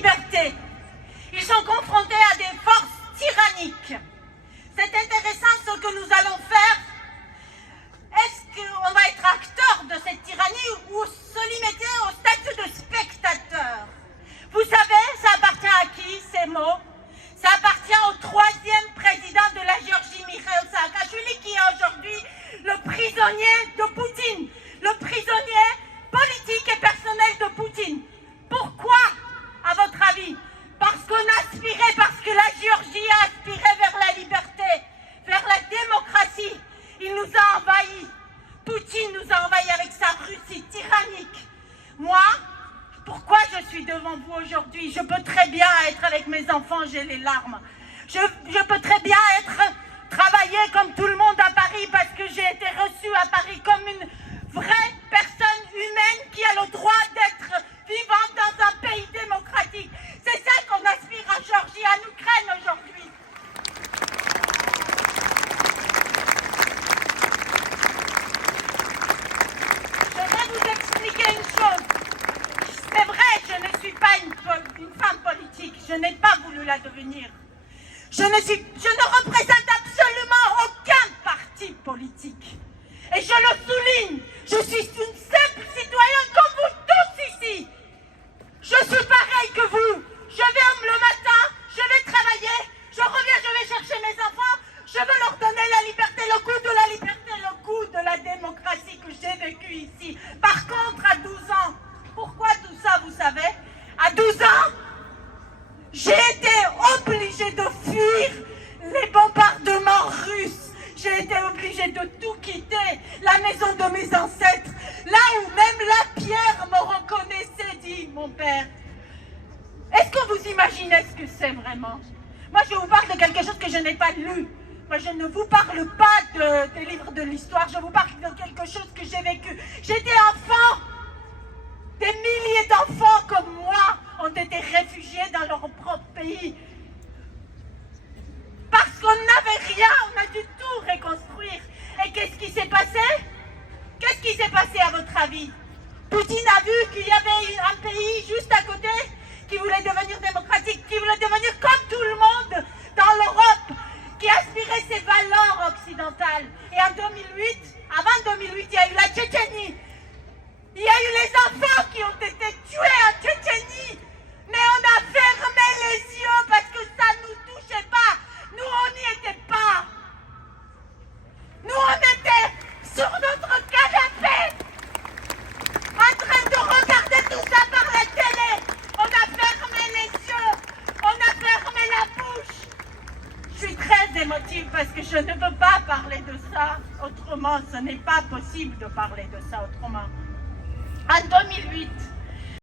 liberté. Ils sont confrontés à des forces tyranniques. C'est intéressant ce que nous allons faire. Est-ce qu'on va être acteur de cette tyrannie ou se limiter au statut de spectateur? Vous savez, ça appartient à qui ces mots? Ça appartient au troisième président de la Géorgie, Mikhail Saakashvili, qui est aujourd'hui le prisonnier de Poutine, le prisonnier politique et personnel de Poutine. Pourquoi, à votre avis? Parce que la Géorgie a aspiré vers la liberté, vers la démocratie. Il nous a envahis. Poutine nous a envahis avec sa Russie tyrannique. Moi, pourquoi je suis devant vous aujourd'hui? Je peux très bien être avec mes enfants, j'ai les larmes. Je peux très bien travailler comme tout le monde à Paris parce que j'ai été reçue à Paris comme une vraie personne humaine qui a le droit d'être vivante dans un pays démocratique. C'est ça qu'on aspire à Géorgie, en Ukraine aujourd'hui. Je vais vous expliquer une chose. C'est vrai, je ne suis pas une femme politique. Je n'ai pas voulu la devenir. Je ne représente absolument aucun parti politique. Et je le souligne, je suis une simple citoyenne comme vous tous ici. Je suis pareil que vous. Je vais le matin, je vais travailler, je reviens, je vais chercher mes enfants. Je veux leur donner la liberté, le goût de la liberté, le goût de la démocratie que j'ai vécu ici. Par contre, à 12 ans, pourquoi tout ça, vous savez? À 12 ans, j'ai été obligée de fuir les bombardements russes. J'ai été obligée de tout quitter, la maison de mes ancêtres, là où même la pierre me reconnaissait, dit mon père. Est-ce que vous imaginez ce que c'est vraiment? Moi, je vous parle de quelque chose que je n'ai pas lu. Moi, je ne vous parle pas des livres de l'histoire, je vous parle de quelque chose que j'ai vécu. J'étais enfant. Des milliers d'enfants comme moi ont été réfugiés dans leur propre pays. Parce qu'on n'avait rien, on a dû tout reconstruire. Et qu'est-ce qui s'est passé? Qu'est-ce qui s'est passé à votre avis? Poutine a vu qu'il y avait un pays juste à côté qui voulait devenir démocratique, qui voulait devenir comme tout le monde dans l'Europe, qui aspirait ses valeurs occidentales. Et en 2008, avant 2008, il y a eu la Tchétchénie. Il y a eu les enfants qui ont été tués en Tchétchénie. Mais on a fermé les yeux parce que ça ne nous touchait pas. Nous, on n'y était pas. Nous, on était sur notre canapé, en train de regarder tout ça par la télé. On a fermé les yeux. On a fermé la bouche. Je suis très émotive parce que je ne veux pas parler de ça autrement. Ce n'est pas possible de parler de ça autrement. En 2008,